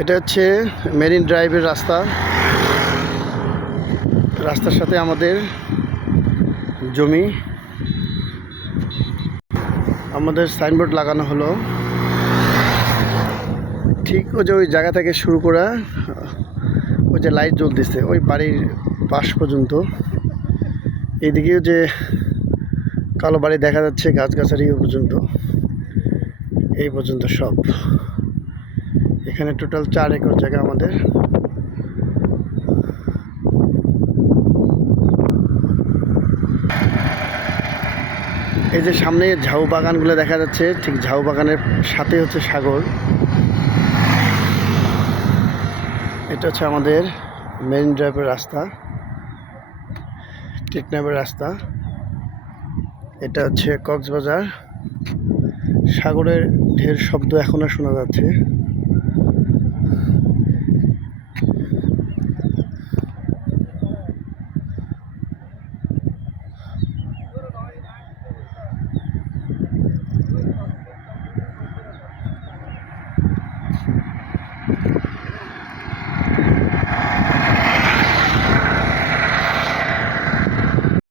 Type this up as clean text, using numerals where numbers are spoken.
এটা হচ্ছে মেরিন ড্রাইভের রাস্তা। রাস্তার সাথে আমাদের জমি, আমাদের সাইনবোর্ড লাগানো হলো ঠিক ওই জায়গা থেকে শুরু করা, ওই যে লাইট জ্বলতেছে ওই বাড়ির পাশ পর্যন্ত। এইদিকেও যে কালো বাড়ি দেখা যাচ্ছে গাছগাছালি পর্যন্ত, এই পর্যন্ত সব। এখানে টোটাল 4 একর জায়গা আমাদের। এই যে সামনে ঝাউ বাগানগুলো দেখা যাচ্ছে, ঠিক ঝাউ বাগানের সাথে হচ্ছে সাগর। এটা হচ্ছে আমাদের মেরিন ড্রাইভের রাস্তা, টেকনাফের রাস্তা। এটা হচ্ছে কক্সবাজার। সাগরের ঢের শব্দ এখনো শোনা যাচ্ছে।